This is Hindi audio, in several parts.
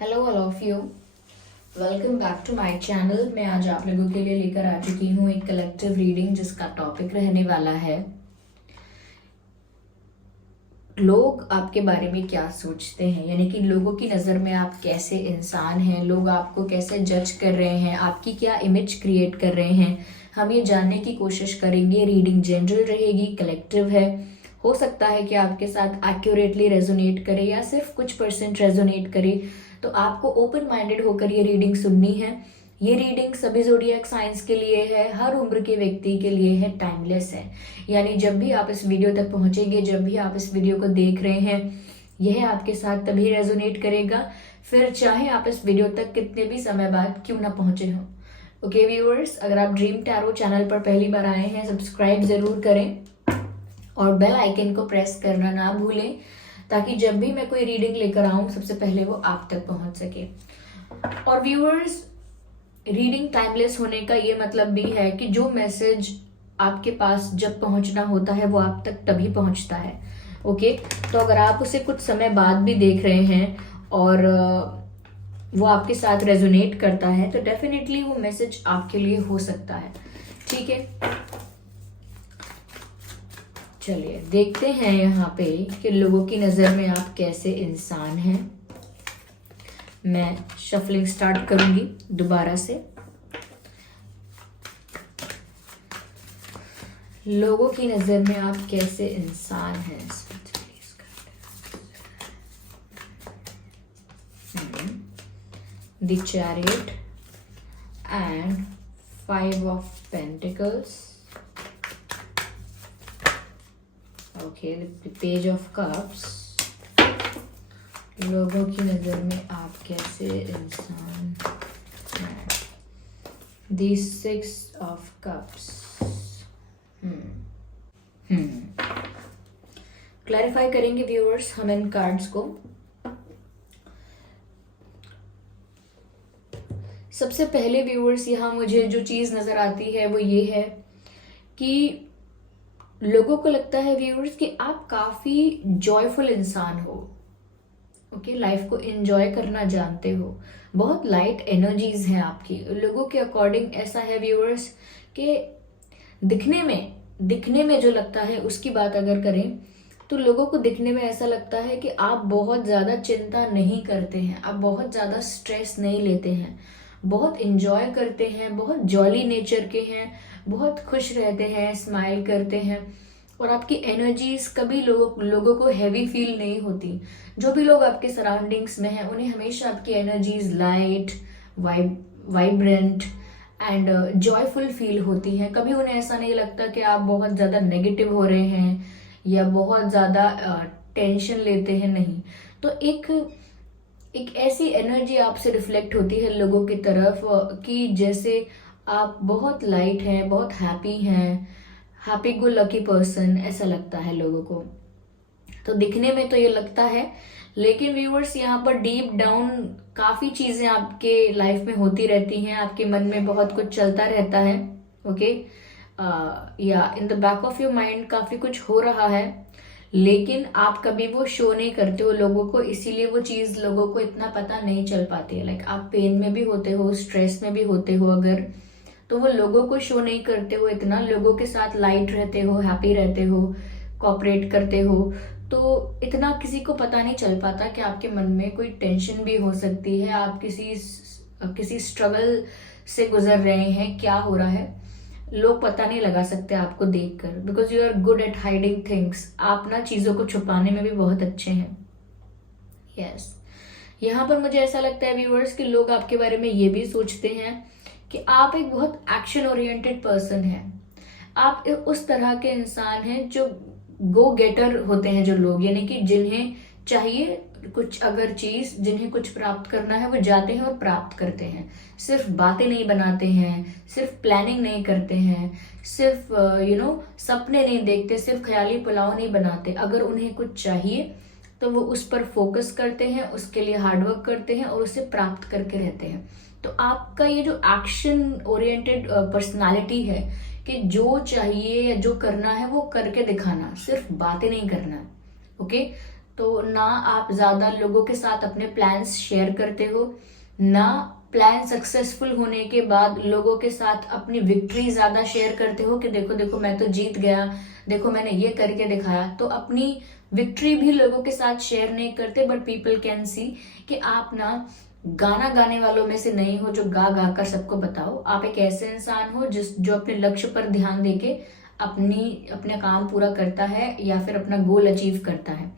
Hello all of you, welcome back to my channel. मैं आज आप लोगों के लिए लेकर आ चुकी हूँ एक कलेक्टिव रीडिंग जिसका टॉपिक रहने वाला है लोग आपके बारे में क्या सोचते हैं, यानी कि लोगों की नज़र में आप कैसे इंसान हैं, लोग आपको कैसे जज कर रहे हैं, आपकी क्या इमेज क्रिएट कर रहे हैं। हम ये जानने की कोशिश करेंगे। रीडिंग जनरल रहेगी, कलेक्टिव है। हो सकता है कि आपके साथ एक्यूरेटली रेजोनेट करे या सिर्फ कुछ परसेंट रेजोनेट करे, तो आपको ओपन माइंडेड होकर ये रीडिंग सुननी है। ये रीडिंग सभी ज़ोडिएक साइंस के लिए है, हर उम्र के व्यक्ति के लिए है, टाइमलेस है। यानी जब भी आप इस वीडियो तक पहुंचेंगे, जब भी आप इस वीडियो को देख रहे हैं, यह आपके साथ तभी रेजोनेट करेगा, फिर चाहे आप इस वीडियो तक कितने भी समय बाद क्यों ना पहुंचे हों। ओके व्यूअर्स, अगर आप ड्रीम टैरो चैनल पर पहली बार आए हैं, सब्सक्राइब जरूर करें और बेल आइकन को प्रेस करना ना भूलें, ताकि जब भी मैं कोई रीडिंग लेकर आऊं सबसे पहले वो आप तक पहुंच सके। और व्यूअर्स, रीडिंग टाइमलेस होने का ये मतलब भी है कि जो मैसेज आपके पास जब पहुंचना होता है वो आप तक तभी पहुंचता है। ओके, तो अगर आप उसे कुछ समय बाद भी देख रहे हैं और वो आपके साथ रेजोनेट करता है, तो डेफिनेटली वो मैसेज आपके लिए हो सकता है। ठीक है, चलिए देखते हैं यहाँ पे कि लोगों की नज़र में आप कैसे इंसान हैं। मैं शफलिंग स्टार्ट करूंगी दोबारा से। लोगों की नज़र में आप कैसे इंसान हैं। The chariot and 5 of pentacles. Okay, the page of cups. लोगों की नज़र में आप कैसे इंसान हैं। The 6 of cups. क्लैरिफाई करेंगे व्यूअर्स हम इन कार्ड्स को। सबसे पहले व्यूअर्स, यहाँ मुझे जो चीज़ नज़र आती है वो ये है कि लोगों को लगता है व्यूअर्स कि आप काफ़ी जॉयफुल इंसान हो। ओके, लाइफ को एंजॉय करना जानते हो, बहुत लाइट एनर्जीज हैं आपकी। लोगों के अकॉर्डिंग ऐसा है व्यूअर्स कि दिखने में जो लगता है उसकी बात अगर करें तो लोगों को दिखने में ऐसा लगता है कि आप बहुत ज़्यादा चिंता नहीं करते हैं, आप बहुत ज़्यादा स्ट्रेस नहीं लेते हैं, बहुत इंजॉय करते हैं, बहुत जॉली नेचर के हैं, बहुत खुश रहते हैं, स्माइल करते हैं, और आपकी एनर्जीज कभी लोगों को हैवी फील नहीं होती। जो भी लोग आपके सराउंडिंग्स में हैं उन्हें हमेशा आपकी energies light, vibrant and joyful feel होती हैं। कभी उन्हें ऐसा नहीं लगता कि आप बहुत ज़्यादा नेगेटिव हो रहे हैं या बहुत ज़्यादा टेंशन लेते हैं, नहीं। तो एक ऐसी एनर्जी आपसे रिफ्लेक्ट होती है लोगों की तरफ कि जैसे आप बहुत लाइट हैं, बहुत हैप्पी हैं, हैप्पी गो लकी पर्सन, ऐसा लगता है लोगों को। तो दिखने में तो ये लगता है, लेकिन व्यूअर्स यहाँ पर डीप डाउन काफ़ी चीज़ें आपके लाइफ में होती रहती हैं, आपके मन में बहुत कुछ चलता रहता है। ओके, या in the back of your mind काफ़ी कुछ हो रहा है, लेकिन आप कभी वो शो नहीं करते हो लोगों को, इसीलिए वो चीज़ लोगों को इतना पता नहीं चल पाती है। लाइक आप पेन में भी होते हो, स्ट्रेस में भी होते हो अगर, तो वो लोगों को शो नहीं करते हो इतना, लोगों के साथ लाइट रहते हो, हैप्पी रहते हो, कोऑपरेट करते हो, तो इतना किसी को पता नहीं चल पाता कि आपके मन में कोई टेंशन भी हो सकती है, आप किसी स्ट्रगल से गुजर रहे हैं, क्या हो रहा है लोग पता नहीं लगा सकते आपको देखकर, because you are good at hiding things. आप ना चीज़ों को छुपाने में भी बहुत अच्छे हैं। यस, यहाँ पर मुझे ऐसा लगता है व्यूअर्स कि लोग आपके बारे में ये भी सोचते हैं कि आप एक बहुत एक्शन ओरिएंटेड पर्सन हैं। आप उस तरह के इंसान हैं जो गो गेटर होते हैं, जो लोग, यानी कि जिन्हें चाहिए कुछ अगर चीज, जिन्हें कुछ प्राप्त करना है, वो जाते हैं और प्राप्त करते हैं। सिर्फ बातें नहीं बनाते हैं, सिर्फ प्लानिंग नहीं करते हैं, सिर्फ सपने नहीं देखते, सिर्फ ख्याली पुलाव नहीं बनाते। अगर उन्हें कुछ चाहिए तो वो उस पर फोकस करते हैं, उसके लिए हार्डवर्क करते हैं और उसे प्राप्त करके रहते हैं। तो आपका ये जो एक्शन ओरिएंटेड पर्सनालिटी है कि जो चाहिए या जो करना है वो करके दिखाना, सिर्फ बातें नहीं करना। ओके, तो ना आप ज्यादा लोगों के साथ अपने प्लान्स शेयर करते हो, ना प्लान सक्सेसफुल होने के बाद लोगों के साथ अपनी विक्ट्री ज्यादा शेयर करते हो कि देखो देखो मैं तो जीत गया, देखो मैंने ये करके दिखाया। तो अपनी विक्ट्री भी लोगों के साथ शेयर नहीं करते, बट पीपल कैन सी कि आप ना गाना गाने वालों में से नहीं हो जो गा गा कर सबको बताओ। आप एक ऐसे इंसान हो जो अपने लक्ष्य पर ध्यान देके अपना काम पूरा करता है या फिर अपना गोल अचीव करता है।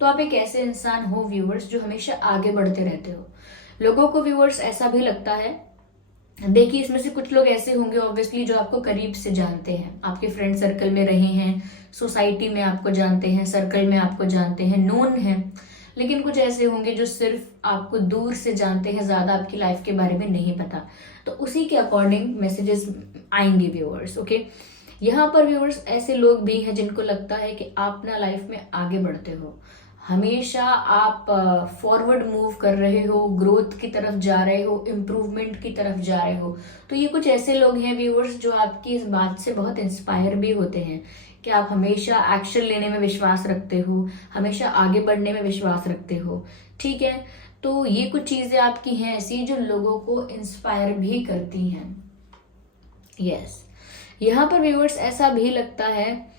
तो आप एक ऐसे इंसान हो व्यूअर्स जो हमेशा आगे बढ़ते रहते हो। लोगों को व्यूअर्स ऐसा भी लगता है, देखिए इसमें से कुछ लोग ऐसे होंगे ऑब्वियसली जो आपको करीब से जानते हैं, आपके फ्रेंड सर्कल में रहे हैं, सोसाइटी में आपको जानते हैं, सर्कल में आपको जानते हैं, नोन है। लेकिन कुछ ऐसे होंगे जो सिर्फ आपको दूर से जानते हैं, ज्यादा आपकी लाइफ के बारे में नहीं पता। तो उसी के अकॉर्डिंग मैसेजेस आएंगे व्यूअर्स। ओके, यहाँ पर व्यूअर्स ऐसे लोग भी हैं जिनको लगता है कि आप ना लाइफ में आगे बढ़ते हो, हमेशा आप फॉरवर्ड मूव कर रहे हो, ग्रोथ की तरफ जा रहे हो, इम्प्रूवमेंट की तरफ जा रहे हो। तो ये कुछ ऐसे लोग हैं व्यूअर्स जो आपकी इस बात से बहुत इंस्पायर भी होते हैं कि आप हमेशा एक्शन लेने में विश्वास रखते हो, हमेशा आगे बढ़ने में विश्वास रखते हो। ठीक है, तो ये कुछ चीजें आपकी हैं ऐसी जो लोगों को इंस्पायर भी करती हैं। यस, यहाँ पर व्यूअर्स ऐसा भी लगता है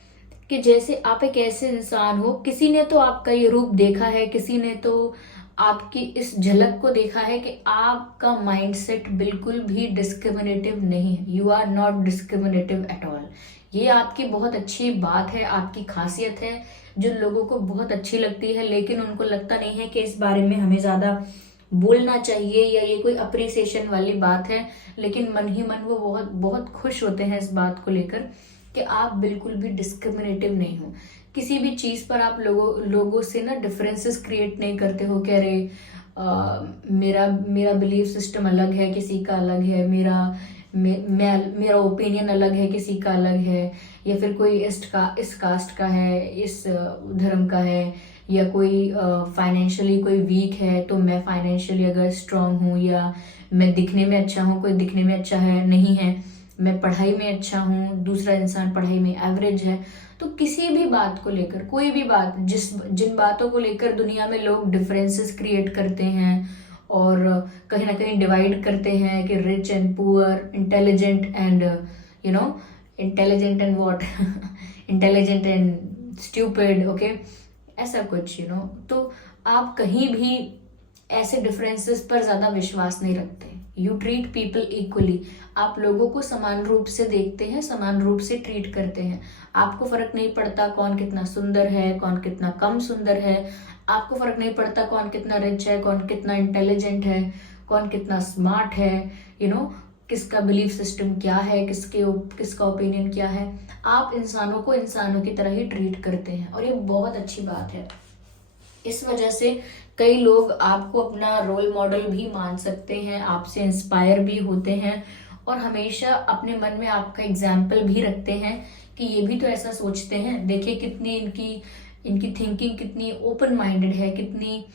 कि जैसे आप एक ऐसे इंसान हो, किसी ने तो आपका ये रूप देखा है, किसी ने तो आपकी इस झलक को देखा है कि आपका माइंडसेट बिल्कुल भी डिस्क्रिमिनेटिव नहीं है। You are not discriminative at all. ये आपकी बहुत अच्छी बात है, आपकी खासियत है जो लोगों को बहुत अच्छी लगती है, लेकिन उनको लगता नहीं है कि इस बारे में हमें ज्यादा बोलना चाहिए या ये कोई अप्रिसिएशन वाली बात है। लेकिन मन ही मन वो बहुत बहुत खुश होते हैं इस बात को लेकर कि आप बिल्कुल भी डिस्क्रिमिनेटिव नहीं हो। किसी भी चीज पर आप लोगों से ना डिफरेंसेस क्रिएट नहीं करते हो कि अरे मेरा बिलीफ सिस्टम अलग है, किसी का अलग है, मेरा ओपिनियन अलग है, किसी का अलग है, या फिर कोई इस कास्ट का है, इस धर्म का है, या कोई फाइनेंशियली कोई वीक है तो मैं फाइनेंशियली अगर स्ट्रांग हूँ, या मैं दिखने में अच्छा हूँ कोई दिखने में अच्छा है नहीं है, मैं पढ़ाई में अच्छा हूँ दूसरा इंसान पढ़ाई में एवरेज है। तो किसी भी बात को लेकर, कोई भी बात, जिन बातों को लेकर दुनिया में लोग डिफरेंसेस क्रिएट करते हैं और कहीं ना कहीं डिवाइड करते हैं कि rich and poor, intelligent and intelligent and what intelligent and stupid, okay, ऐसा कुछ तो आप कहीं भी ऐसे डिफरेंसेस पर ज्यादा विश्वास नहीं रखते। यू ट्रीट पीपल इक्वली, आप लोगों को समान रूप से देखते हैं, समान रूप से ट्रीट करते हैं। आपको फर्क नहीं पड़ता कौन कितना सुंदर है, कौन कितना कम सुंदर है, आपको फर्क नहीं पड़ता कौन कितना रिच है, कौन कितना इंटेलिजेंट है, कौन कितना स्मार्ट है, किसका बिलीफ सिस्टम क्या है, किसका ओपिनियन क्या है। आप इंसानों को इंसानों की तरह ही ट्रीट करते हैं और ये बहुत अच्छी बात है। इस वजह से कई लोग आपको अपना रोल मॉडल भी मान सकते हैं, आपसे इंस्पायर भी होते हैं और हमेशा अपने मन में आपका एग्जाम्पल भी रखते हैं कि ये भी तो ऐसा सोचते हैं, देखिए कितनी इनकी थिंकिंग कितनी ओपन माइंडेड है, कितनी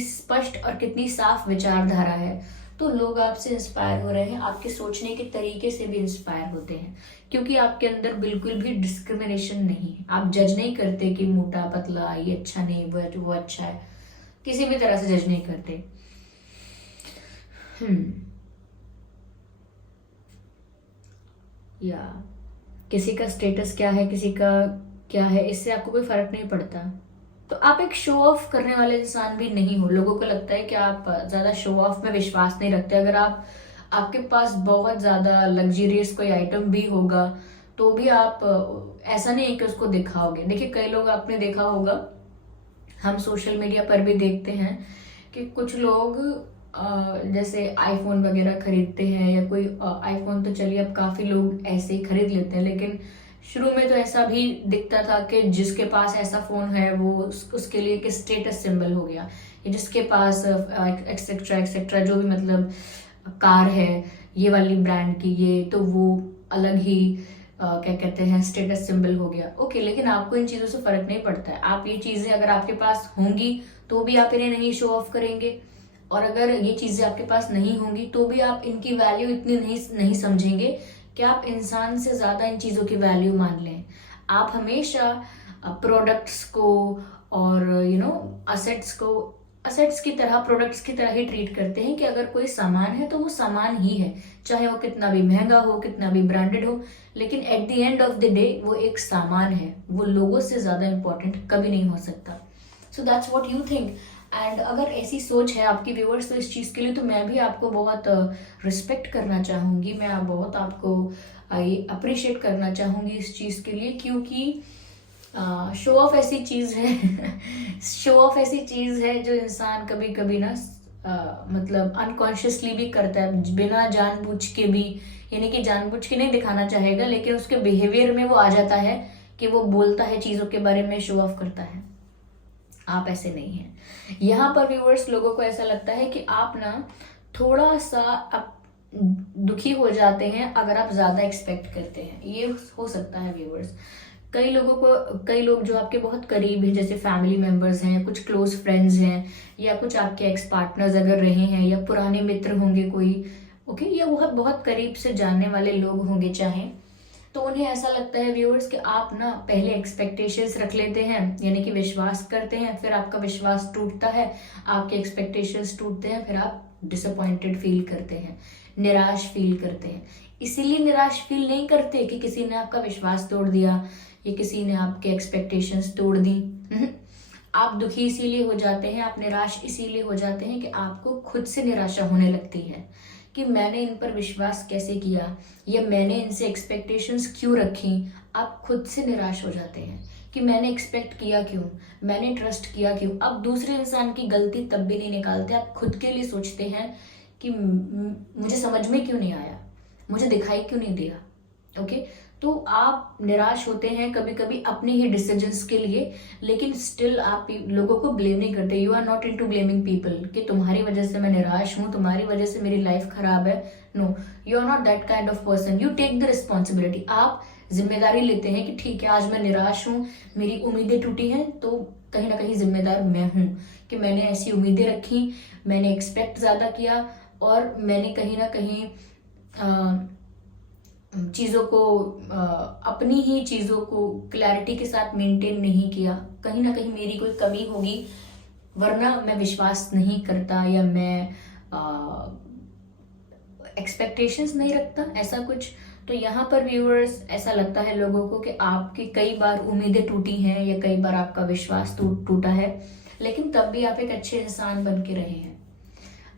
स्पष्ट और कितनी साफ विचारधारा है। तो लोग आपसे इंस्पायर हो रहे हैं, आपके सोचने के तरीके से भी इंस्पायर होते हैं, क्योंकि आपके अंदर बिल्कुल भी डिस्क्रिमिनेशन नहीं है। आप जज नहीं करते कि मोटा पतला ये अच्छा नहीं, वो अच्छा है, किसी भी तरह से जज नहीं करते। या किसी का स्टेटस क्या है, किसी का क्या है, इससे आपको कोई फर्क नहीं पड़ता। तो आप एक शो ऑफ करने वाले इंसान भी नहीं हो। लोगों को लगता है कि आप ज्यादा शो ऑफ में विश्वास नहीं रखते। अगर आपके पास बहुत ज्यादा लग्जरियस कोई आइटम भी होगा तो भी आप ऐसा नहीं है कि उसको दिखाओगे। देखिए कई लोग आपने देखा होगा, हम सोशल मीडिया पर भी देखते हैं कि कुछ लोग जैसे आईफोन वगैरह खरीदते हैं, या कोई आईफोन तो चलिए अब काफी लोग ऐसे ही खरीद लेते हैं, लेकिन शुरू में तो ऐसा भी दिखता था कि जिसके पास ऐसा फोन है वो उसके लिए एक स्टेटस सिंबल हो गया, या जिसके पास एक्सेट्रा एक्सेट्रा जो भी मतलब कार है ये वाली ब्रांड की, ये तो वो अलग ही क्या कहते हैं स्टेटस सिंबल हो गया। ओके, लेकिन आपको इन चीजों से फर्क नहीं पड़ता है। आप ये चीजें अगर आपके पास होंगी तो भी आप इन्हें नहीं शो ऑफ करेंगे, और अगर ये चीजें आपके पास नहीं होंगी तो भी आप इनकी वैल्यू इतनी नहीं समझेंगे कि आप इंसान से ज्यादा इन चीजों की वैल्यू मान लें। आप हमेशा प्रोडक्ट्स को और असेट्स की तरह, प्रोडक्ट्स की तरह ही ट्रीट करते हैं कि अगर कोई सामान है तो वो सामान ही है, चाहे वो कितना भी महंगा हो, कितना भी ब्रांडेड हो, लेकिन at the end of the day वो एक सामान है, वो लोगों से ज्यादा इंपॉर्टेंट कभी नहीं हो सकता। So that's what you think. And अगर ऐसी सोच है आपकी व्यूअर्स तो इस चीज़ के लिए तो मैं भी आपको बहुत रिस्पेक्ट करना चाहूँगी, मैं बहुत आपको अप्रिशिएट करना चाहूँगी इस चीज़ के लिए, क्योंकि शो ऑफ ऐसी चीज़ है शो ऑफ ऐसी चीज़ है जो इंसान कभी कभी ना मतलब अनकॉन्शियसली भी करता है, बिना जानबूझ के भी, यानी कि जानबूझ के नहीं दिखाना चाहेगा, लेकिन उसके बिहेवियर में वो आ जाता है कि वो बोलता है चीज़ों के बारे में, शो ऑफ करता है। आप ऐसे नहीं हैं। यहाँ पर व्यूअर्स लोगों को ऐसा लगता है कि आप ना थोड़ा सा दुखी हो जाते हैं अगर आप ज्यादा एक्सपेक्ट करते हैं, ये हो सकता है व्यूअर्स। कई लोग जो आपके बहुत करीब हैं, जैसे फैमिली मेंबर्स हैं, कुछ क्लोज फ्रेंड्स हैं, या कुछ आपके एक्स पार्टनर्स अगर रहे हैं, या पुराने मित्र होंगे कोई, ओके, या बहुत बहुत करीब से जानने वाले लोग होंगे चाहे, तो उन्हें ऐसा लगता है व्यूअर्स कि आप ना पहले एक्सपेक्टेशंस रख लेते हैं, यानी कि विश्वास करते हैं, फिर आपका विश्वास टूटता है, आपके एक्सपेक्टेशंस टूटते हैं, फिर आप डिसअपॉइंटेड फील करते हैं, निराश फील करते हैं। इसीलिए निराश फील नहीं करते कि किसी ने आपका विश्वास तोड़ दिया या किसी ने आपके एक्सपेक्टेशंस तोड़ दी। आप दुखी इसीलिए हो जाते हैं, आप निराश इसीलिए हो जाते हैं कि आपको खुद से निराशा होने लगती है कि मैंने इन पर विश्वास कैसे किया, या मैंने इनसे एक्सपेक्टेशंस क्यों रखी। आप खुद से निराश हो जाते हैं कि मैंने एक्सपेक्ट किया क्यों, मैंने ट्रस्ट किया क्यों। अब दूसरे इंसान की गलती तब भी नहीं निकालते, आप खुद के लिए सोचते हैं कि मुझे समझ में क्यों नहीं आया, मुझे दिखाई क्यों नहीं दिया। ओके, तो आप निराश होते हैं कभी कभी अपने ही डिसीजंस के लिए, लेकिन स्टिल आप लोगों को ब्लेम नहीं करते। You are not into blaming people कि तुम्हारी वजह से मैं निराश हूँ, तुम्हारी वजह से मेरी लाइफ खराब है। No, you are not that kind of person. You take the responsibility. आप जिम्मेदारी लेते हैं कि ठीक है, आज मैं निराश हूँ, मेरी उम्मीदें टूटी हैं, तो कहीं ना कहीं जिम्मेदार मैं हूँ कि मैंने ऐसी उम्मीदें रखी, मैंने एक्सपेक्ट ज्यादा किया, और मैंने कहीं ना कहीं चीज़ों को अपनी ही चीज़ों को क्लैरिटी के साथ मेंटेन नहीं किया। कहीं ना कहीं मेरी कोई कमी होगी, वरना मैं विश्वास नहीं करता, या मैं एक्सपेक्टेशंस नहीं रखता, ऐसा कुछ। तो यहाँ पर व्यूअर्स ऐसा लगता है लोगों को कि आपकी कई बार उम्मीदें टूटी हैं, या कई बार आपका विश्वास टूटा है, लेकिन तब भी आप एक अच्छे इंसान बन के रहे हैं।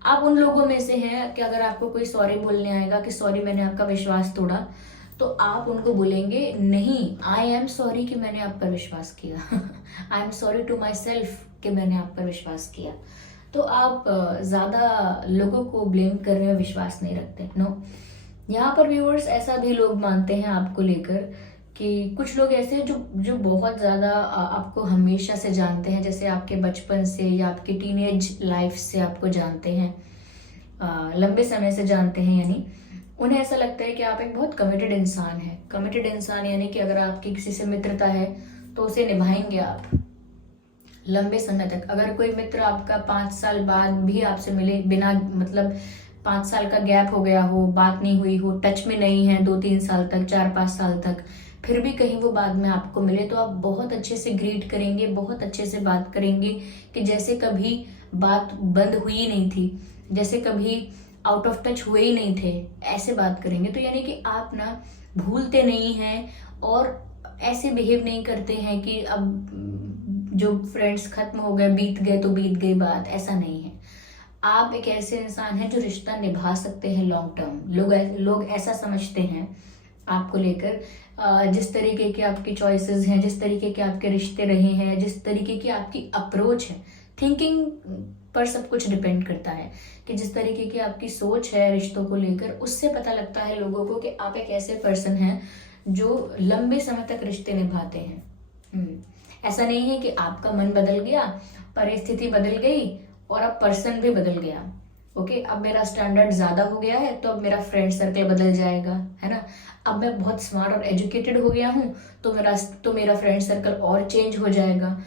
आप उन लोगों में से हैं कि अगर आपको कोई सॉरी बोलने आएगा कि सॉरी मैंने आपका विश्वास तोड़ा, तो आप उनको बोलेंगे नहीं, आई एम सॉरी कि मैंने आप पर विश्वास किया I am sorry to myself कि मैंने आप पर विश्वास किया। तो आप ज्यादा लोगों को ब्लेम कर रहे हो, विश्वास नहीं रखते। नो, यहाँ पर व्यूअर्स ऐसा भी लोग मानते हैं आपको लेकर कि कुछ लोग ऐसे हैं जो बहुत ज्यादा आपको हमेशा से जानते हैं, जैसे आपके बचपन से या आपके टीनेज लाइफ से आपको जानते हैं, लंबे समय से जानते हैं, यानी उन्हें ऐसा लगता है कि आप एक बहुत कमिटेड इंसान हैं। कमिटेड इंसान यानी कि अगर आपकी किसी से मित्रता है तो उसे निभाएंगे आप लंबे समय तक। अगर कोई मित्र आपका 5 साल बाद भी आपसे मिले, बिना मतलब 5 साल का गैप हो गया हो, बात नहीं हुई हो, टच में नहीं है 2-3 साल तक, 4-5 साल तक, फिर भी कहीं वो बाद में आपको मिले, तो आप बहुत अच्छे से ग्रीट करेंगे, बहुत अच्छे से बात करेंगे कि जैसे कभी बात बंद हुई ही नहीं थी, जैसे कभी आउट ऑफ टच हुए ही नहीं थे, ऐसे बात करेंगे। तो यानी कि आप ना भूलते नहीं हैं और ऐसे बिहेव नहीं करते हैं कि अब जो फ्रेंड्स खत्म हो गए, बीत गए तो बीत गई बात, ऐसा नहीं है। आप एक ऐसे इंसान हैं जो रिश्ता निभा सकते हैं लॉन्ग टर्म। लोग ऐसा समझते हैं आपको लेकर, जिस तरीके के आपकी चॉइसेस हैं, जिस तरीके के आपके रिश्ते रहे हैं, जिस तरीके की आपकी अप्रोच है, थिंकिंग पर सब कुछ डिपेंड करता है कि जिस तरीके की आपकी सोच है रिश्तों को लेकर, उससे पता लगता है लोगों को कि आप एक ऐसे पर्सन हैं जो लंबे समय तक रिश्ते निभाते हैं। ऐसा नहीं है कि आपका मन बदल गया, परिस्थिति बदल गई और अब पर्सन भी बदल गया। ओके, अब मेरा स्टैंडर्ड ज्यादा हो गया है तो अब मेरा फ्रेंड सर्कल बदल जाएगा, है ना। अब मैं बहुत स्मार्ट और एजुकेटेड हो गया हूँ तो मेरा फ्रेंड सर्कल और चेंज हो जाएगा।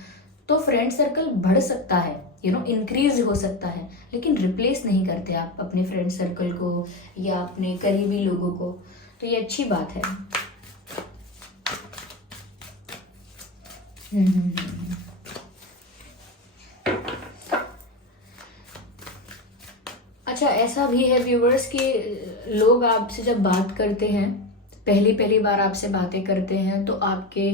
तो फ्रेंड सर्कल बढ़ सकता है, इंक्रीज हो सकता है, लेकिन रिप्लेस नहीं करते आप अपने फ्रेंड सर्कल को या अपने करीबी लोगों को। तो ये अच्छी बात है। हम्म। अच्छा, ऐसा भी है व्यूवर्स कि लोग आपसे जब बात करते हैं, पहली पहली बार आपसे बातें करते हैं, तो आपके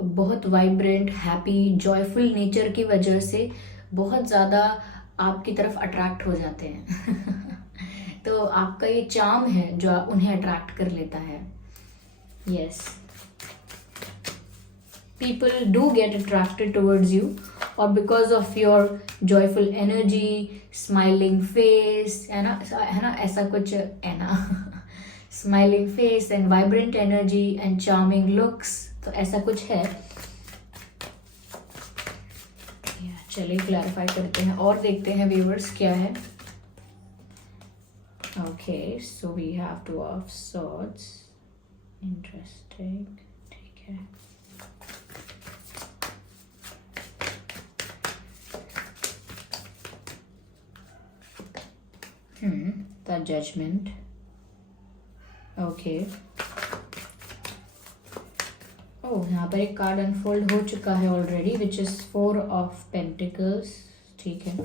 बहुत वाइब्रेंट, हैप्पी, जॉयफुल नेचर की वजह से बहुत ज़्यादा आपकी तरफ अट्रैक्ट हो जाते हैं। तो आपका ये चार्म है जो उन्हें अट्रैक्ट कर लेता है। Yes, people do get attracted towards you, or because of your joyful energy, smiling face, है ना ऐसा कुछ है ना। smiling face and vibrant energy and charming looks, तो ऐसा कुछ है। चलिए क्लैरिफाई करते हैं और देखते हैं व्यूवर्स क्या है। Okay, so we have two of swords, interesting, ठीक है। The judgment. ओके, ओह यहाँ पर एक कार्ड अनफोल्ड हो चुका है already, which is 4 of pentacles, ठीक है।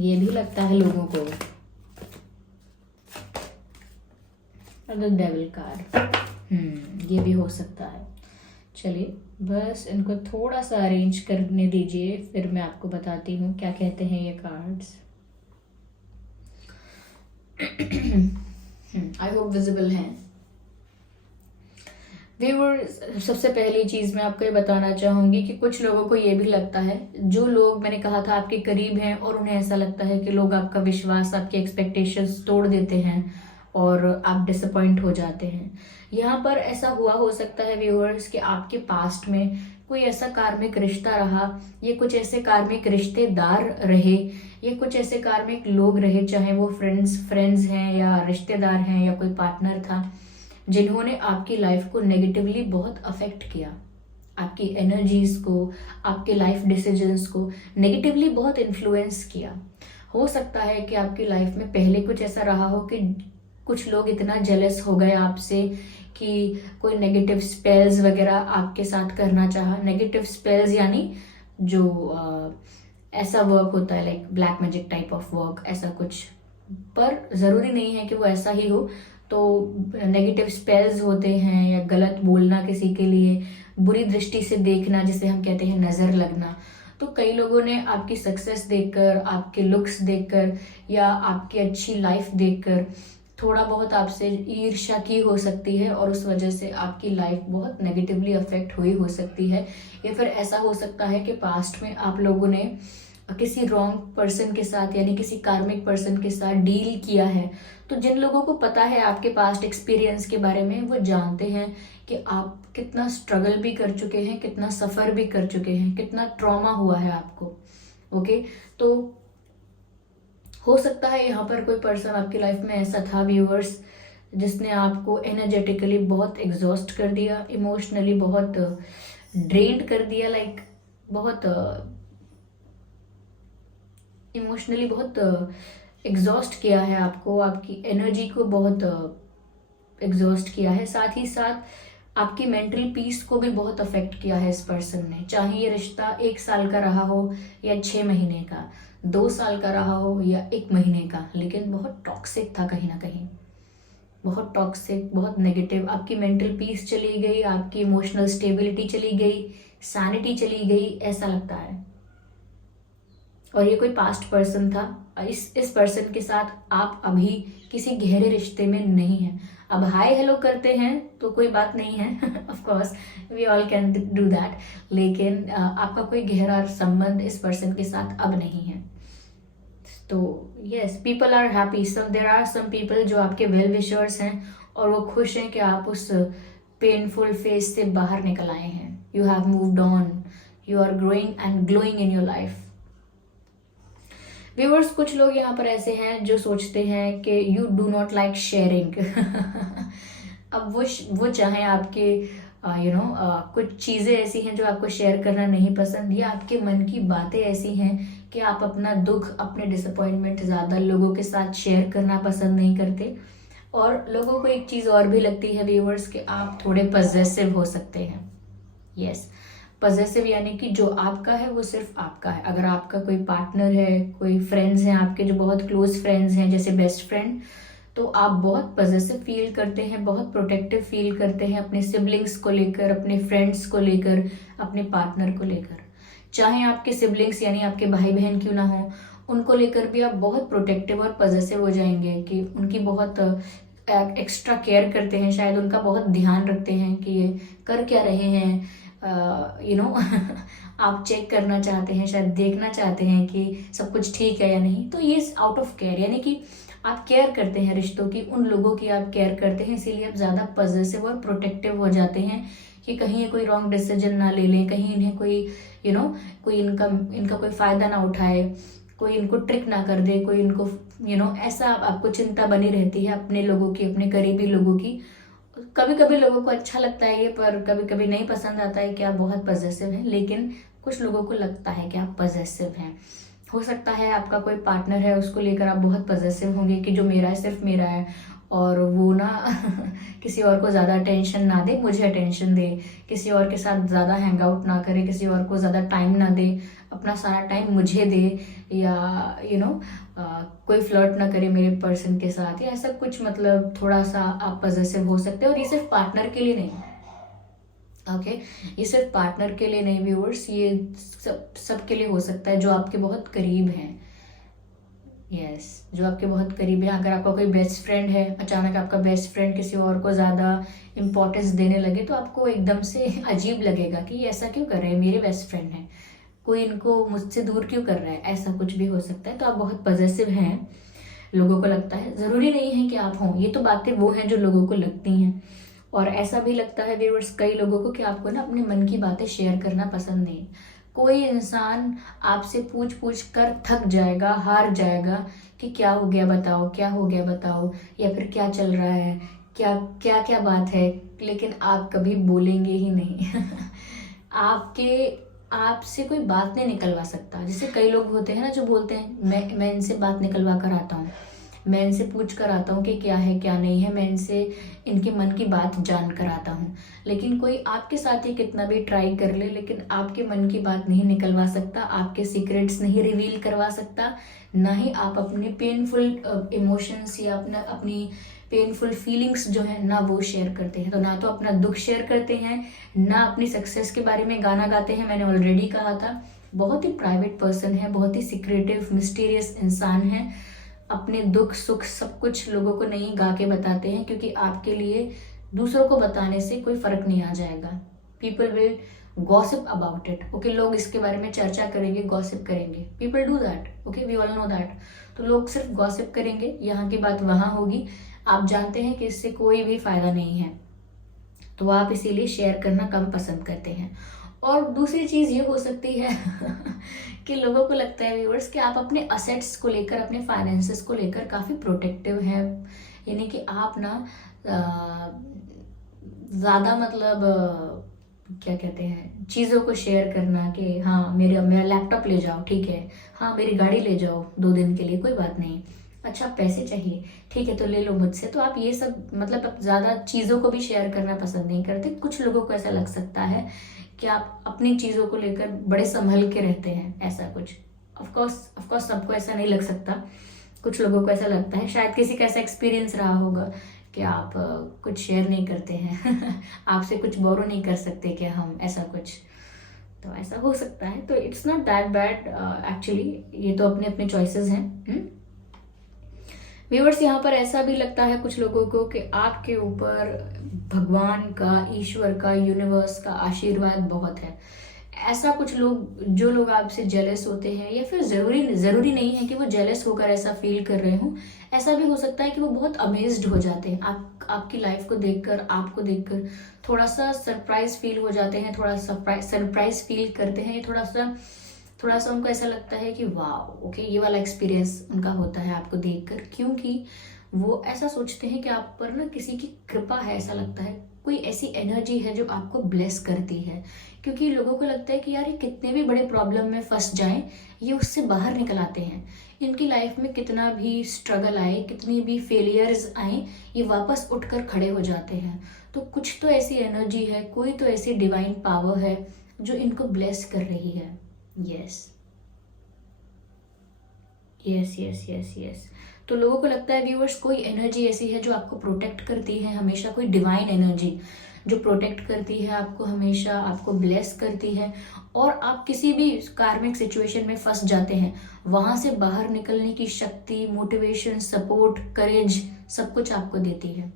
ये भी लगता है लोगों को। द डेविल कार्ड, ये भी हो सकता है। चलिए बस इनको थोड़ा सा अरेंज करने दीजिए, फिर मैं आपको बताती हूँ क्या कहते हैं ये कार्ड्स। आई होप विजिबल हैं व्यूअर्स। सबसे पहली चीज मैं आपको ये बताना चाहूंगी कि कुछ लोगों को ये भी लगता है, जो लोग मैंने कहा था आपके करीब हैं और उन्हें ऐसा लगता है कि लोग आपका विश्वास, आपके एक्सपेक्टेशंस तोड़ देते हैं और आप डिसअपॉइंट हो जाते हैं। यहाँ पर ऐसा हुआ हो सकता है व्यूअर्स कि आपके पास्ट में कोई ऐसा कार्मिक रिश्ता रहा, ये कुछ ऐसे कार्मिक रिश्तेदार रहे, ये कुछ ऐसे कार्मिक लोग रहे, चाहे वो फ्रेंड्स हैं या रिश्तेदार हैं या कोई पार्टनर था, जिन्होंने आपकी लाइफ को नेगेटिवली बहुत अफेक्ट किया, आपकी एनर्जीज को, आपके लाइफ डिसीजंस को नेगेटिवली बहुत इन्फ्लुएंस किया। हो सकता है कि आपकी लाइफ में पहले कुछ ऐसा रहा हो कि कुछ लोग इतना जेलस हो गए आपसे कि कोई नेगेटिव स्पेल्स वगैरह आपके साथ करना चाहा। नेगेटिव स्पेल्स यानी जो ऐसा वर्क होता है like black magic type of work, ऐसा कुछ, पर ज़रूरी नहीं है कि वो ऐसा ही हो। तो नेगेटिव स्पेल्स होते हैं या गलत बोलना किसी के लिए, बुरी दृष्टि से देखना जिसे हम कहते हैं नज़र लगना। तो कई लोगों ने आपकी सक्सेस देखकर, आपके लुक्स देखकर या आपकी अच्छी लाइफ देखकर थोड़ा बहुत आपसे ईर्ष्या की हो सकती है और उस वजह से आपकी लाइफ बहुत नेगेटिवली अफेक्ट हुई हो सकती है। या फिर ऐसा हो सकता है कि पास्ट में आप लोगों ने किसी रॉन्ग पर्सन के साथ यानी किसी कार्मिक पर्सन के साथ डील किया है। तो जिन लोगों को पता है आपके पास्ट एक्सपीरियंस के बारे में, वो जानते हैं कि आप कितना स्ट्रगल भी कर चुके हैं, कितना सफ़र भी कर चुके हैं, कितना ट्रॉमा हुआ है आपको। ओके, तो हो सकता है यहाँ पर कोई पर्सन आपकी लाइफ में ऐसा था व्यूअर्स, जिसने आपको एनर्जेटिकली बहुत एग्जॉस्ट कर दिया, इमोशनली बहुत ड्रेन्ड कर दिया, लाइक बहुत इमोशनली बहुत एग्जॉस्ट किया है आपको, आपकी एनर्जी को बहुत एग्जॉस्ट किया है। साथ ही साथ आपकी मेंटल पीस को भी बहुत अफेक्ट किया है इस पर्सन ने। चाहे ये रिश्ता 1 साल का रहा हो या 6 महीने का, 2 साल का रहा हो या 1 महीने का, लेकिन बहुत टॉक्सिक था कहीं ना कहीं, बहुत टॉक्सिक, बहुत नेगेटिव। आपकी मेंटल पीस चली गई, आपकी इमोशनल स्टेबिलिटी चली गई, सैनिटी चली गई, ऐसा लगता है। और ये कोई पास्ट पर्सन था। इस पर्सन के साथ आप अभी किसी गहरे रिश्ते में नहीं हैं। अब हाय हेलो करते हैं तो कोई बात नहीं है, of course we all can do that, लेकिन आपका कोई गहरा संबंध इस पर्सन के साथ अब नहीं है। तो yes, people are happy, there are some people जो आपके वेल विशर्स हैं और वो खुश हैं कि आप उस पेनफुल फेज से बाहर निकल आए हैं। You have moved on, you are growing and glowing in your life. Viewers, कुछ लोग यहाँ पर ऐसे हैं जो सोचते हैं कि you do not like sharing. अब वो चाहे आपके कुछ चीज़ें ऐसी हैं जो आपको शेयर करना नहीं पसंद, या आपके मन की बातें ऐसी हैं कि आप अपना दुख, अपने डिसअपॉइंटमेंट ज़्यादा लोगों के साथ शेयर करना पसंद नहीं करते। और लोगों को एक चीज़ और भी लगती है व्यूअर्स कि आप थोड़े पजेसिव हो सकते हैं। यस, पजेसिव यानी कि जो आपका है वो सिर्फ आपका है। अगर आपका कोई पार्टनर है, कोई फ्रेंड्स हैं आपके जो बहुत क्लोज फ्रेंड्स हैं, जैसे बेस्ट फ्रेंड, तो आप बहुत पजेसिव फील करते हैं, बहुत प्रोटेक्टिव फील करते हैं अपने सिबलिंग्स को लेकर, अपने फ्रेंड्स को लेकर, अपने पार्टनर को लेकर। चाहे आपके सिबलिंग्स यानी आपके भाई बहन क्यों ना हो, उनको लेकर भी आप बहुत प्रोटेक्टिव और पजेसिव हो जाएंगे कि उनकी बहुत एक्स्ट्रा केयर करते हैं, शायद उनका बहुत ध्यान रखते हैं कि ये कर क्या रहे हैं, यू नो आप चेक करना चाहते हैं, शायद देखना चाहते हैं कि सब कुछ ठीक है या नहीं। तो ये आउट ऑफ केयर यानी कि आप केयर करते हैं रिश्तों की, उन लोगों की आप केयर करते हैं, इसीलिए आप ज़्यादा पॉजिटिव और प्रोटेक्टिव हो जाते हैं कि कहीं ये कोई रॉन्ग डिसीजन ना ले लें, कहीं इन्हें कोई कोई इनका कोई फ़ायदा ना उठाए, कोई इनको ट्रिक ना कर दे, कोई इनको ऐसा आपको चिंता बनी रहती है अपने लोगों की, अपने करीबी लोगों की। कभी कभी लोगों को अच्छा लगता है ये, पर कभी कभी नहीं पसंद आता है कि आप बहुत पॉजिटिव हैं, लेकिन कुछ लोगों को लगता है कि आप पॉजिटिव हैं। हो सकता है आपका कोई पार्टनर है, उसको लेकर आप बहुत पॉजिटिव होंगे कि जो मेरा है सिर्फ मेरा है, और वो ना किसी और को ज़्यादा अटेंशन ना दे, मुझे अटेंशन दे, किसी और के साथ ज़्यादा हैंग आउट ना करे, किसी और को ज़्यादा टाइम ना दे, अपना सारा टाइम मुझे दे, या कोई फ्लर्ट ना करे मेरे पर्सन के साथ, या ऐसा कुछ। मतलब थोड़ा सा आप पॉजिटिव हो सकते हैं, और ये सिर्फ पार्टनर के लिए नहीं, ओके ये सिर्फ पार्टनर के लिए नहीं व्यूअर्स, ये सब के लिए हो सकता है जो आपके बहुत करीब हैं। यस, जो आपके बहुत करीब है। अगर आपका कोई बेस्ट फ्रेंड है, अचानक आपका बेस्ट फ्रेंड किसी और को ज़्यादा इम्पोर्टेंस देने लगे, तो आपको एकदम से अजीब लगेगा कि ये ऐसा क्यों कर रहे हैं, मेरे बेस्ट फ्रेंड हैं, कोई इनको मुझसे दूर क्यों कर रहा है, ऐसा कुछ भी हो सकता है। तो आप बहुत पॉजिटिव हैं, लोगों को लगता है, ज़रूरी नहीं है कि आप हों, ये तो बातें वो हैं जो लोगों को लगती हैं। और ऐसा भी लगता है व्यूअर्स कई लोगों को कि आपको ना अपने मन की बातें शेयर करना पसंद नहीं। कोई इंसान आपसे पूछ पूछ कर थक जाएगा, हार जाएगा कि क्या हो गया बताओ, क्या हो गया बताओ, या फिर क्या चल रहा है, क्या क्या क्या बात है, लेकिन आप कभी बोलेंगे ही नहीं आपसे कोई बात नहीं निकलवा सकता। जैसे कई लोग होते हैं ना जो बोलते हैं मैं इनसे बात निकलवा कर आता हूँ, मैं इनसे पूछ कर आता हूँ कि क्या है क्या नहीं है, मैं इनसे इनके मन की बात जान कर आता हूँ। लेकिन कोई आपके साथ ही कितना भी ट्राई कर ले, लेकिन आपके मन की बात नहीं निकलवा सकता, आपके सीक्रेट्स नहीं रिवील करवा सकता, ना ही आप अपने पेनफुल इमोशंस या अपनी पेनफुल फीलिंग्स जो है ना वो शेयर करते हैं। तो ना तो अपना दुख शेयर करते हैं, ना अपनी सक्सेस के बारे में गाना गाते हैं। मैंने ऑलरेडी कहा था, बहुत ही प्राइवेट पर्सन है, बहुत ही सीक्रेटिव मिस्टीरियस इंसान है, अपने दुख सुख सब कुछ लोगों को नहीं गा के बताते हैं, क्योंकि आपके लिए दूसरों को बताने से कोई फर्क नहीं आ जाएगा। People will gossip about it, okay, लोग इसके बारे में चर्चा करेंगे, गॉसिप करेंगे, people do that, okay, we all know that. तो लोग सिर्फ गॉसिप करेंगे, यहाँ की बात वहाँ होगी, आप जानते हैं कि इससे कोई भी फायदा नहीं है, तो आप इसीलिए शेयर करना कम पसंद करते हैं। और दूसरी चीज़ ये हो सकती है कि लोगों को लगता है व्यूअर्स कि आप अपने असेट्स को लेकर, अपने फाइनेंसेस को लेकर काफ़ी प्रोटेक्टिव हैं, यानी कि आप ना ज़्यादा मतलब क्या कहते हैं, चीज़ों को शेयर करना कि हाँ मेरा लैपटॉप ले जाओ, ठीक है, हाँ मेरी गाड़ी ले जाओ 2 दिन के लिए, कोई बात नहीं, अच्छा पैसे चाहिए, ठीक है तो ले लो मुझसे। तो आप ये सब मतलब आप ज़्यादा चीज़ों को भी शेयर करना पसंद नहीं करते। कुछ लोगों को ऐसा लग सकता है कि आप अपनी चीज़ों को लेकर बड़े संभल के रहते हैं, ऐसा कुछ। ऑफ कोर्स सबको ऐसा नहीं लग सकता, कुछ लोगों को ऐसा लगता है। शायद किसी का ऐसा एक्सपीरियंस रहा होगा कि आप कुछ शेयर नहीं करते हैं आपसे कुछ बोरो नहीं कर सकते क्या हम, ऐसा कुछ, तो ऐसा हो सकता है। तो it's not that bad actually, ये तो अपने अपने चॉइसेस हैं। व्यूअर्स, यहाँ पर ऐसा भी लगता है कुछ लोगों को कि आपके ऊपर भगवान का, ईश्वर का, यूनिवर्स का आशीर्वाद बहुत है। ऐसा कुछ लोग, जो लोग आपसे जेलस होते हैं, या फिर ज़रूरी नहीं है कि वो जेलस होकर ऐसा फील कर रहे हों, ऐसा भी हो सकता है कि वो बहुत अमेज्ड हो जाते हैं आपकी लाइफ को देखकर, आपको देखकर थोड़ा सा सरप्राइज फील हो जाते हैं, थोड़ा सरप्राइज फील करते हैं, थोड़ा सा उनको ऐसा लगता है कि वाह, ओके, ये वाला एक्सपीरियंस उनका होता है आपको देखकर, क्योंकि वो ऐसा सोचते हैं कि आप पर ना किसी की कृपा है, ऐसा लगता है कोई ऐसी एनर्जी है जो आपको ब्लेस करती है। क्योंकि लोगों को लगता है कि यार ये कितने भी बड़े प्रॉब्लम में फंस जाएं, ये उससे बाहर निकल आते हैं। इनकी लाइफ में कितना भी स्ट्रगल आए, कितनी भी फेलियर्स आए, ये वापस उठकर खड़े हो जाते हैं। तो कुछ तो ऐसी एनर्जी है, कोई तो ऐसी डिवाइन पावर है जो इनको ब्लेस कर रही है। Yes yes yes yes yes. तो लोगों को लगता है व्यूअर्स कोई एनर्जी ऐसी है जो आपको प्रोटेक्ट करती है हमेशा, कोई डिवाइन एनर्जी जो प्रोटेक्ट करती है आपको हमेशा, आपको ब्लेस करती है, और आप किसी भी कार्मिक सिचुएशन में फंस जाते हैं वहां से बाहर निकलने की शक्ति, मोटिवेशन, सपोर्ट, करेज सब कुछ आपको देती है।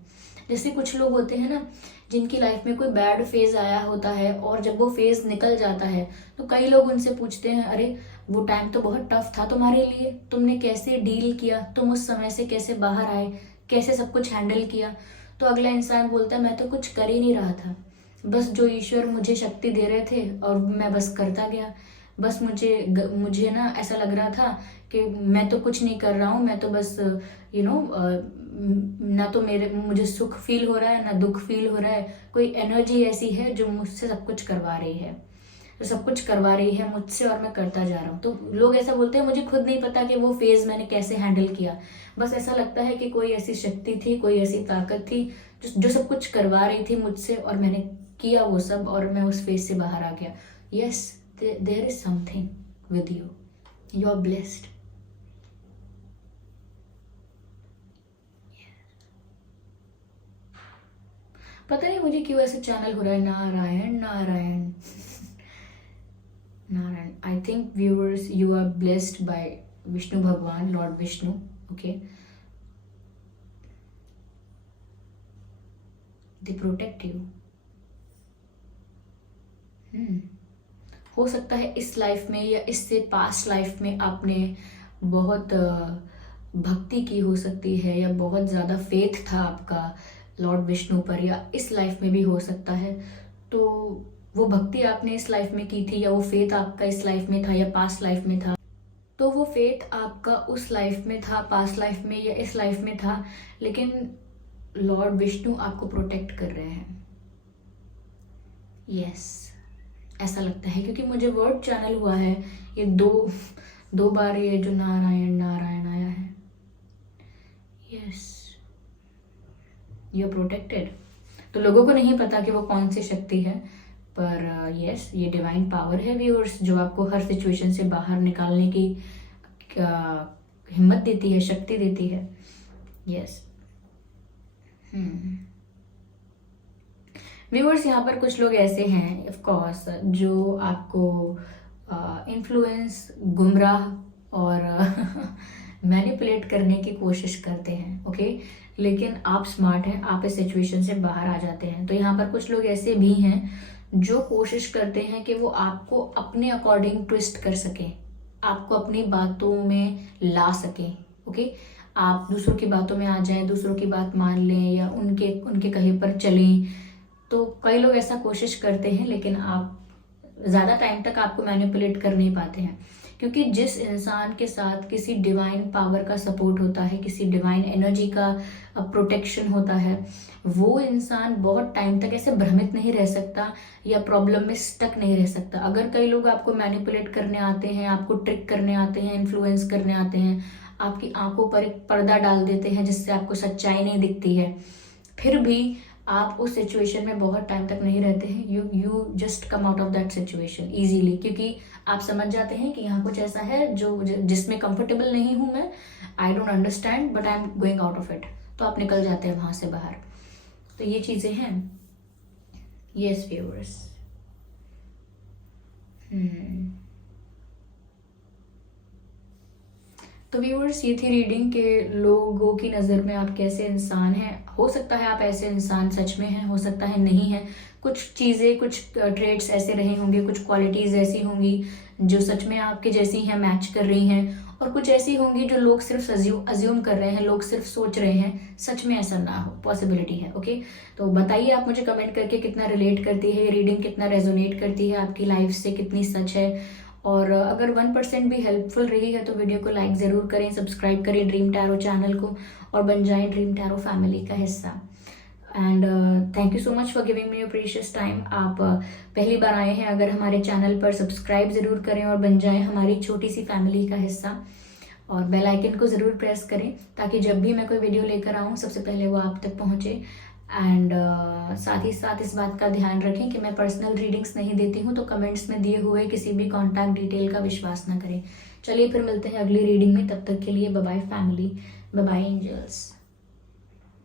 जैसे कुछ लोग होते हैं ना जिनकी लाइफ में कोई बैड फेज आया होता है और जब वो फेज निकल जाता है तो कई लोग उनसे पूछते हैं, अरे वो टाइम तो बहुत टफ था तुम्हारे लिए, तुमने कैसे डील किया, तुम उस समय से कैसे बाहर आए, कैसे सब कुछ हैंडल किया। तो अगला इंसान बोलता है मैं तो कुछ कर ही नहीं रहा था, बस जो ईश्वर मुझे शक्ति दे रहे थे और मैं बस करता गया। बस मुझे ना ऐसा लग रहा था कि मैं तो कुछ नहीं कर रहा हूँ, मैं तो बस ना तो मुझे सुख फील हो रहा है ना दुख फील हो रहा है, कोई एनर्जी ऐसी है जो मुझसे सब कुछ करवा रही है, जो सब कुछ करवा रही है मुझसे और मैं करता जा रहा हूँ। तो लोग ऐसा बोलते हैं मुझे खुद नहीं पता कि वो फेज मैंने कैसे हैंडल किया, बस ऐसा लगता है कि कोई ऐसी शक्ति थी, कोई ऐसी ताकत थी जो सब कुछ करवा रही थी मुझसे और मैंने किया वो सब और मैं उस फेज से बाहर आ गया। Yes, there is something with you, you are blessed. पता नहीं मुझे क्यों ऐसे चैनल हो रहा है, Narayan Narayan Narayan. I think viewers you are blessed by Vishnu भगवान, lord Vishnu. Okay, they protect you. हो सकता है इस लाइफ में या इससे पास्ट लाइफ में आपने बहुत भक्ति की हो सकती है या बहुत ज़्यादा फेथ था आपका लॉर्ड विष्णु पर, या इस लाइफ में भी हो सकता है। तो वो भक्ति आपने इस लाइफ में की थी या वो फेथ आपका इस लाइफ में था या पास्ट लाइफ में था, तो वो फेथ आपका उस लाइफ में था, पास्ट लाइफ में या इस लाइफ में था, लेकिन लॉर्ड विष्णु आपको प्रोटेक्ट कर रहे हैं। यस, ऐसा लगता है क्योंकि मुझे वर्ड चैनल हुआ है ये दो बार ये जो नारायण नारायण आया है। Yes, you are protected. तो लोगों को नहीं पता कि वो कौन सी शक्ति है, पर यस ये डिवाइन पावर है व्यूअर्स, जो आपको हर सिचुएशन से बाहर निकालने की हिम्मत देती है, शक्ति देती है। यस व्यूअर्स, यहाँ पर कुछ लोग ऐसे हैं ऑफ कोर्स जो आपको इन्फ्लुएंस, गुमराह और मैनिपुलेट करने की कोशिश करते हैं। ओके, लेकिन आप स्मार्ट हैं, आप इस सिचुएशन से बाहर आ जाते हैं। तो यहाँ पर कुछ लोग ऐसे भी हैं जो कोशिश करते हैं कि वो आपको अपने अकॉर्डिंग ट्विस्ट कर सकें, आपको अपनी बातों में ला सकें। ओके, आप दूसरों की बातों में आ जाएं, दूसरों की बात मान लें या उनके कहे पर चलें। तो कई लोग ऐसा कोशिश करते हैं, लेकिन आप ज़्यादा टाइम तक आपको मैनिपुलेट कर नहीं पाते हैं, क्योंकि जिस इंसान के साथ किसी डिवाइन पावर का सपोर्ट होता है, किसी डिवाइन एनर्जी का प्रोटेक्शन होता है, वो इंसान बहुत टाइम तक ऐसे भ्रमित नहीं रह सकता या प्रॉब्लम में स्टक नहीं रह सकता। अगर कई लोग आपको मैनिपुलेट करने आते हैं, आपको ट्रिक करने आते हैं, इन्फ्लुएंस करने आते हैं, आपकी आंखों पर एक पर्दा डाल देते हैं जिससे आपको सच्चाई नहीं दिखती है, फिर भी आप उस सिचुएशन में बहुत टाइम तक नहीं रहते हैं। You just come out of that situation easily, क्योंकि आप समझ जाते हैं कि यहाँ कुछ ऐसा है जो जिसमें कंफर्टेबल नहीं हूँ मैं, I don't understand but I am going out of it. तो आप निकल जाते हैं वहां से बाहर। तो ये चीजें हैं। यस व्यूअर्स, तो व्यूअर्स ये थी रीडिंग के लोगों की नज़र में आप कैसे इंसान हैं। हो सकता है आप ऐसे इंसान सच में हैं, हो सकता है नहीं है। कुछ चीज़ें, कुछ ट्रेड्स ऐसे रहे होंगे, कुछ क्वालिटीज़ ऐसी होंगी जो सच में आपके जैसी हैं, मैच कर रही हैं, और कुछ ऐसी होंगी जो लोग सिर्फ अज्यूम कर रहे हैं, लोग सिर्फ सोच रहे हैं, सच में ऐसा ना हो, पॉसिबिलिटी है। ओके, तो बताइए आप मुझे कमेंट करके कितना रिलेट करती है ये रीडिंग, कितना रेजोनेट करती है आपकी लाइफ से, कितनी सच है। और अगर 1% भी हेल्पफुल रही है तो वीडियो को लाइक ज़रूर करें, सब्सक्राइब करें ड्रीम टैरो चैनल को और बन जाएं ड्रीम टैरो फैमिली का हिस्सा। And thank you so much for giving me your precious time. आप पहली बार आए हैं, अगर हमारे चैनल पर सब्सक्राइब ज़रूर करें और बन जाएं हमारी छोटी सी फैमिली का हिस्सा, और बेल आइकन को ज़रूर प्रेस करें ताकि जब भी मैं कोई वीडियो लेकर आऊँ सबसे पहले वो आप तक पहुँचे। एंड साथ ही साथ इस बात का ध्यान रखें कि मैं पर्सनल रीडिंग्स नहीं देती हूँ, तो कमेंट्स में दिए हुए किसी भी कॉन्टैक्ट डिटेल का विश्वास ना करें। चलिए फिर मिलते हैं अगली रीडिंग में, तब तक के लिए bye bye family, bye bye angels.